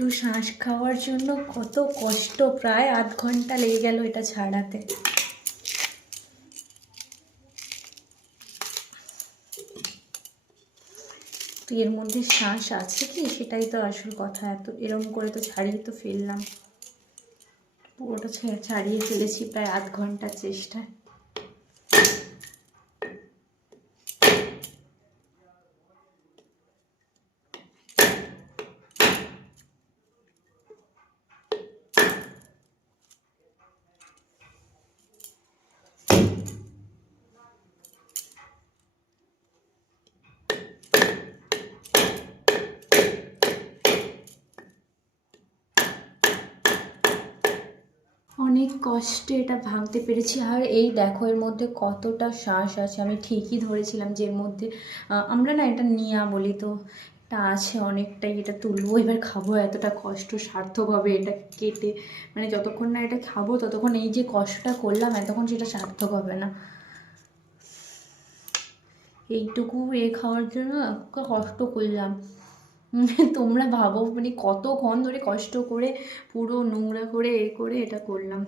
একটু শ্বাস খাওয়ার জন্য কত কষ্ট, প্রায় আধ ঘন্টা লেগে গেল এটা ছাড়াতে। তো এর মধ্যে শ্বাস আছে কি সেটাই তো আসল কথা। এত এরম করে তো ছাড়িয়ে তো ফেললাম, পুরোটা ছাড়িয়ে ফেলেছি প্রায় আধ ঘন্টার চেষ্টায়। অনেক কষ্টে এটা ভাঙতে পেরেছি। আর এই দেখো এর মধ্যে কতটা শ্বাস আছে, আমি ঠিকই ধরেছিলাম যে এর মধ্যে আমরা না এটা নিয়া বলি, তো এটা আছে অনেকটাই। এটা তুলবো এবার খাবো, এতটা কষ্ট সার্থক হবে এটা কেটে। মানে যতক্ষণ না এটা খাবো ততক্ষণ এই যে কষ্টটা করলাম এতক্ষণ সেটা সার্থক হবে না। এইটুকু খাওয়ার জন্য কষ্ট করলাম। তোমরা ভাবো মানে কতক্ষণ ধরে কষ্ট করে পুরো নোংরা করে করে এটা করলাম।